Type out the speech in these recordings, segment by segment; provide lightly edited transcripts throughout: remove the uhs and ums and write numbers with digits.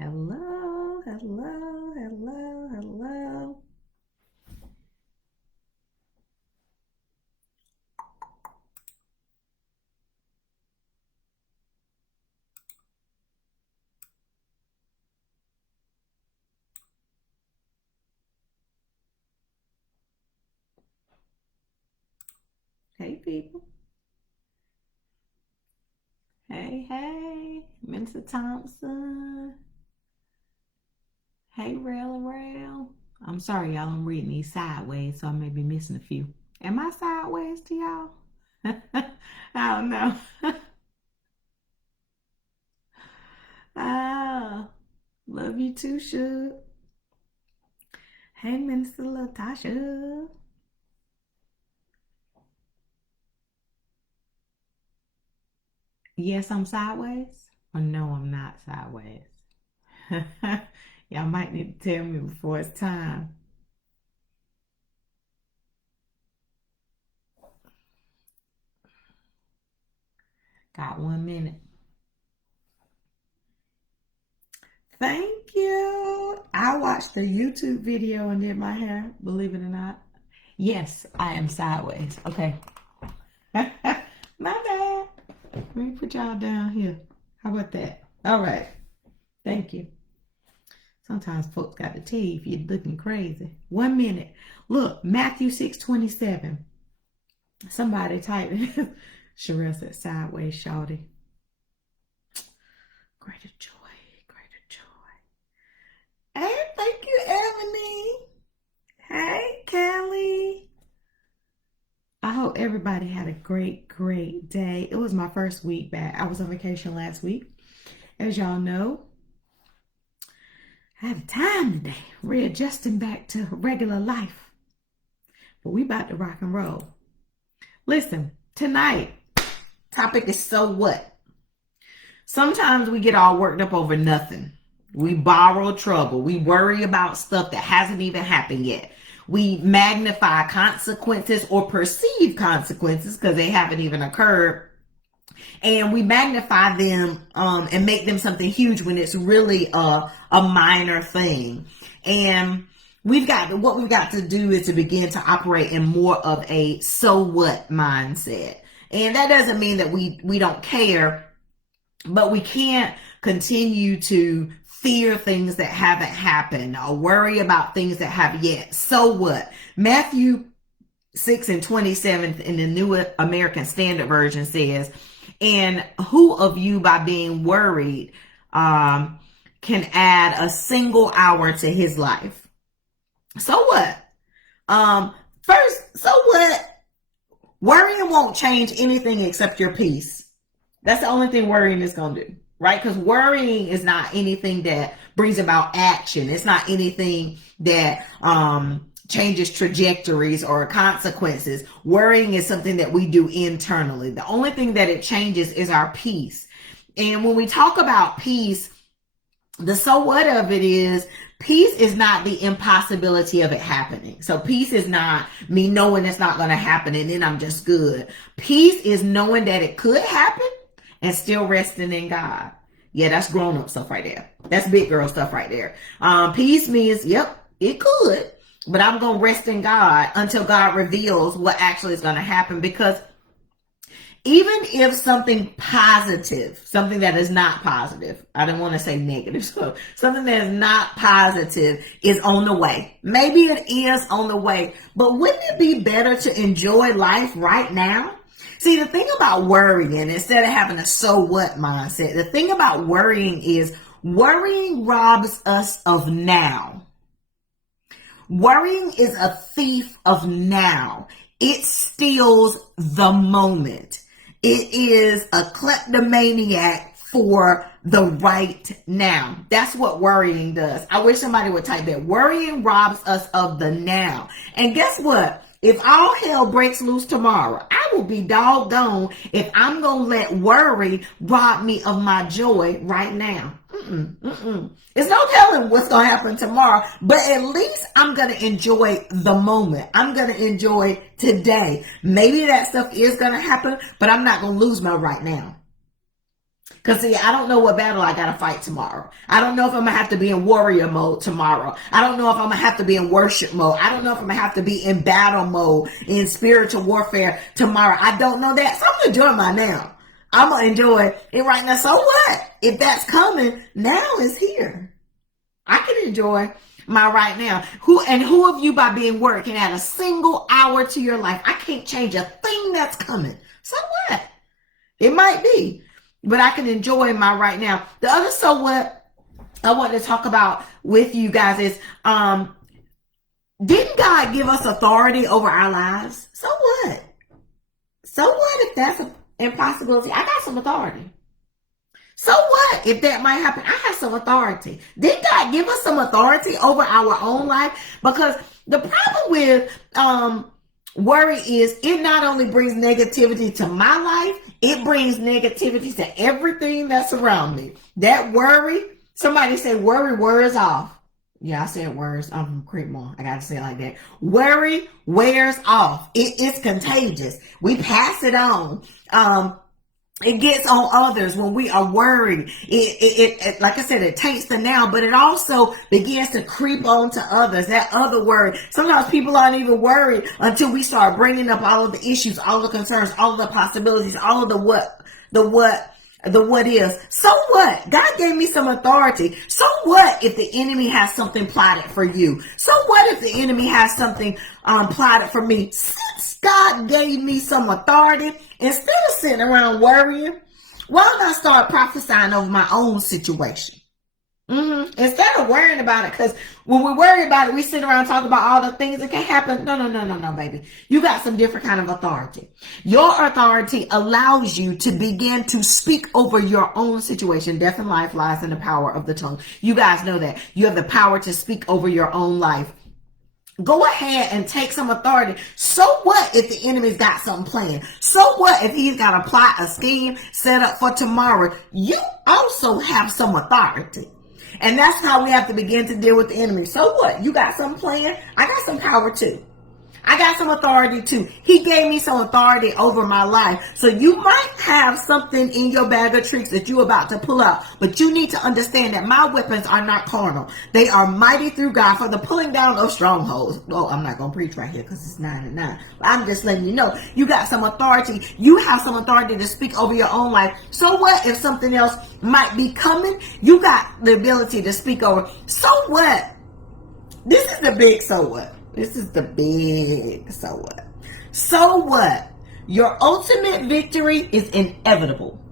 Hello, hello, hello, hello. Hey, people. Hey, hey, Minister Thompson. Hey, Rail and Rail. I'm sorry, y'all. I'm reading these sideways, so I may be missing a few. Am I sideways to y'all? I don't know. Ah, love you too, Suge. Hey, Minister Latasha. Yes, I'm sideways. Or no, I'm not sideways. Y'all might need to tell me before it's time. Got 1 minute. Thank you. I watched the YouTube video and did my hair, believe it or not. Yes, I am sideways. Okay. My bad. Let me put y'all down here. How about that? All right. Thank you. Sometimes folks got to tell you if you're looking crazy. 1 minute. Look, Matthew 6:27. Somebody type it. Sherelle said sideways, shawty. Greater joy, greater joy. Hey, thank you, Ebony. Hey, Kelly. I hope everybody had a great, great day. It was my first week back. I was on vacation last week. As y'all know, I had a time today readjusting back to regular life. But we about to rock and roll. Listen, tonight, topic is so what? Sometimes we get all worked up over nothing. We borrow trouble. We worry about stuff that hasn't even happened yet. We magnify consequences or perceive consequences because they haven't even occurred. And we magnify them and make them something huge when it's really a minor thing. And what we've got to do is to begin to operate in more of a so what mindset. And that doesn't mean that we don't care, but we can't continue to fear things that haven't happened or worry about things that have yet. So what? Matthew 6:27 in the New American Standard Version says, and who of you by being worried can add a single hour to his life? So what? First, so what? Worrying won't change anything except your peace. That's the only thing worrying is going to do, right? Because worrying is not anything that brings about action. It's not anything that changes trajectories or consequences. Worrying is something that we do internally. The only thing that it changes is our peace. And when we talk about peace, the so what of it is peace is not the impossibility of it happening. So peace is not me knowing it's not going to happen and then I'm just good. Peace is knowing that it could happen and still resting in God. Yeah, that's grown up stuff right there. That's big girl stuff right there. Peace means, yep, it could, but I'm going to rest in God until God reveals what actually is going to happen. Because even if something positive, something that is not positive, I don't want to say negative, so something that is not positive is on the way. Maybe it is on the way, but wouldn't it be better to enjoy life right now? See, the thing about worrying, instead of having a so what mindset, the thing about worrying is worrying robs us of now. Worrying is a thief of now. It steals the moment. It is a kleptomaniac for the right now. That's what worrying does. I wish somebody would type that. Worrying robs us of the now. And guess what? If all hell breaks loose tomorrow, I will be doggone if I'm going to let worry rob me of my joy right now. It's no telling what's going to happen tomorrow, but at least I'm going to enjoy the moment. I'm going to enjoy today. Maybe that stuff is going to happen, but I'm not going to lose my right now. Because, see, I don't know what battle I got to fight tomorrow. I don't know if I'm going to have to be in warrior mode tomorrow. I don't know if I'm going to have to be in worship mode. I don't know if I'm going to have to be in battle mode, in spiritual warfare tomorrow. I don't know that. So I'm going to enjoy my now. I'm going to enjoy it right now. So what? If that's coming, now is here. I can enjoy my right now. Who of you by being word can add a single hour to your life? I can't change a thing that's coming. So what? It might be. But I can enjoy my right now. The other so what I want to talk about with you guys is, didn't God give us authority over our lives? So what? So what if that's an impossibility? I got some authority. So what if that might happen? I have some authority. Did God give us some authority over our own life? Because the problem with worry is it not only brings negativity to my life, it brings negativity to everything that's around me. That worry, somebody said worry wears off. Yeah, I said words. I'm from Creekmore. I got to say it like that. Worry wears off. It's contagious. We pass it on. It gets on others when we are worried. It like I said, it taints the now, but it also begins to creep on to others. That other worry. Sometimes people aren't even worried until we start bringing up all of the issues, all the concerns, all of the possibilities, all of the what is. So what? God gave me some authority. So what if the enemy has something plotted for you? So what if the enemy has something plotted for me? Since God gave me some authority, instead of sitting around worrying, why don't I start prophesying over my own situation? Instead of worrying about it, because when we worry about it, we sit around talking about all the things that can happen. No, baby. You got some different kind of authority. Your authority allows you to begin to speak over your own situation. Death and life lies in the power of the tongue. You guys know that. You have the power to speak over your own life. Go ahead and take some authority. So what if the enemy's got something planned? So what if he's got a plot, a scheme set up for tomorrow? You also have some authority. And that's how we have to begin to deal with the enemy. So what? You got something planned? I got some power too. I got some authority too. He gave me some authority over my life. So you might have something in your bag of tricks that you're about to pull out. But you need to understand that my weapons are not carnal. They are mighty through God for the pulling down of strongholds. Oh, I'm not going to preach right here because it's 9 and 9. I'm just letting you know. You got some authority. You have some authority to speak over your own life. So what if something else might be coming? You got the ability to speak over. So what? This is the big so what. This is the big so what. So what? Your ultimate victory is inevitable.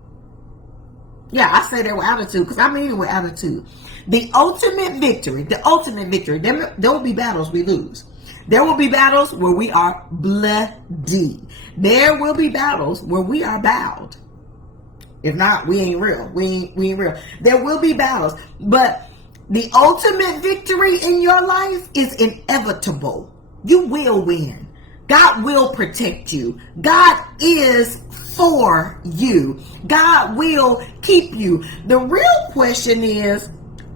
Yeah, I say that with attitude because I mean it with attitude. The ultimate victory. There will be battles we lose. There will be battles where we are bloody. There will be battles where we are bowed. If not, we ain't real. We ain't real. There will be battles, but the ultimate victory in your life is inevitable. You will win. God will protect you. God is for you. God will keep you. The real question is,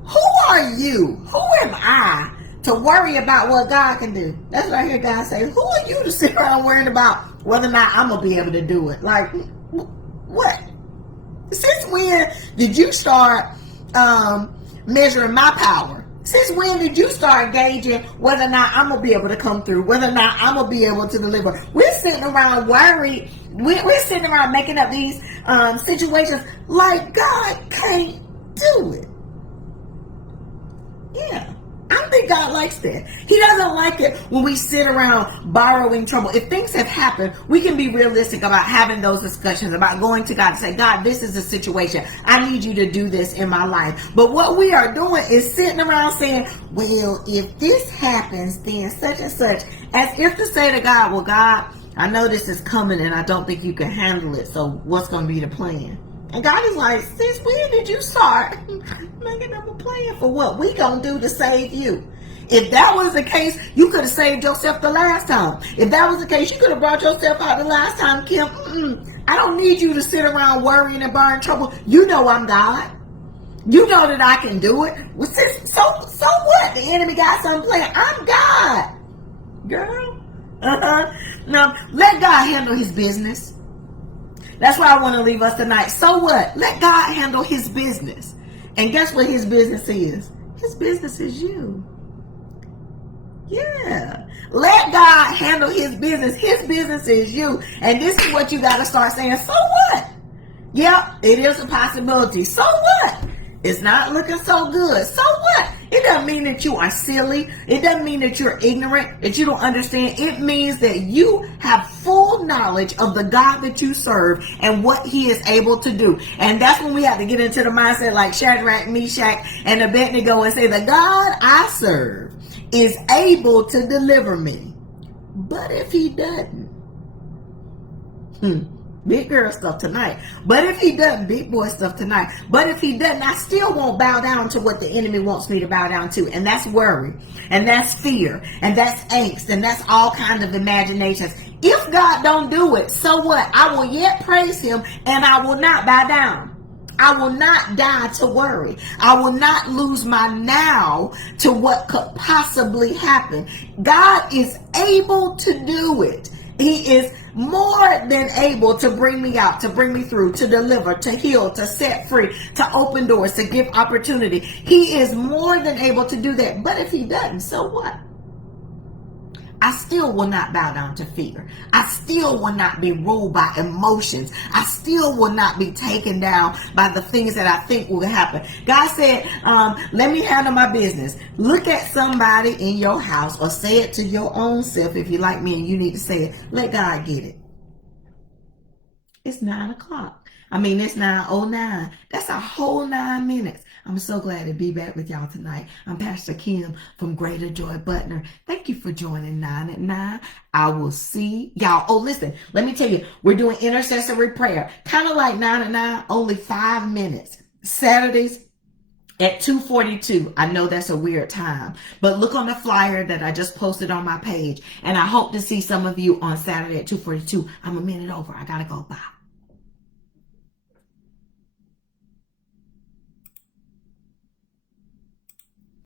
who are you? Who am I to worry about what God can do? That's what I hear God say. Who are you to sit around worrying about whether or not I'm going to be able to do it? Like, what? Since when did you start measuring my power? Since when did you start gauging whether or not I'm going to be able to come through, whether or not I'm going to be able to deliver? We're sitting around worried. We're sitting around making up these situations like God can't do it. Yeah. I don't think God likes that. He doesn't like it when we sit around borrowing trouble. If things have happened, we can be realistic about having those discussions, about going to God and say, God, this is the situation. I need you to do this in my life. But what we are doing is sitting around saying, well, if this happens, then such and such, as if to say to God, well, God, I know this is coming and I don't think you can handle it. So what's going to be the plan? And God is like, since when did you start making up a plan for what we gonna do to save you? If that was the case, you could have saved yourself the last time. If that was the case, you could have brought yourself out the last time, Kim. I don't need you to sit around worrying and burning trouble. You know I'm God. You know that I can do it. So what? The enemy got something planned. I'm God. Girl. Now, let God handle his business. That's why I want to leave us tonight. So what? Let God handle his business. And guess what his business is? His business is you. Yeah. Let God handle his business. His business is you. And this is what you got to start saying. So what? Yep, it is a possibility. So what? It's not looking so good. So what? It doesn't mean that you are silly. It doesn't mean that you're ignorant, that you don't understand. It means that you have full knowledge of the God that you serve and what he is able to do. And that's when we have to get into the mindset like Shadrach, Meshach, and Abednego and say, the God I serve is able to deliver me. But if he doesn't, big girl stuff tonight. But if he doesn't, big boy stuff tonight. But if he doesn't, I still won't bow down to what the enemy wants me to bow down to. And that's worry. And that's fear. And that's angst. And that's all kinds of imaginations. If God don't do it, so what? I will yet praise him and I will not bow down. I will not die to worry. I will not lose my now to what could possibly happen. God is able to do it. He is more than able to bring me out, to bring me through, to deliver, to heal, to set free, to open doors, to give opportunity. He is more than able to do that. But if he doesn't, so what? I still will not bow down to fear. I still will not be ruled by emotions. I still will not be taken down by the things that I think will happen. God said, let me handle my business. Look at somebody in your house or say it to your own self if you like me and you need to say it. Let God get it. It's 9 o'clock. It's 9:09. That's a whole 9 minutes. I'm so glad to be back with y'all tonight. I'm Pastor Kim from Greater Joy Butner. Thank you for joining 9 at 9. I will see y'all. Oh, listen, let me tell you, we're doing intercessory prayer. Kind of like 9 at 9, only 5 minutes. Saturdays at 2:42. I know that's a weird time, but look on the flyer that I just posted on my page. And I hope to see some of you on Saturday at 2:42. I'm a minute over. I gotta go. Bye.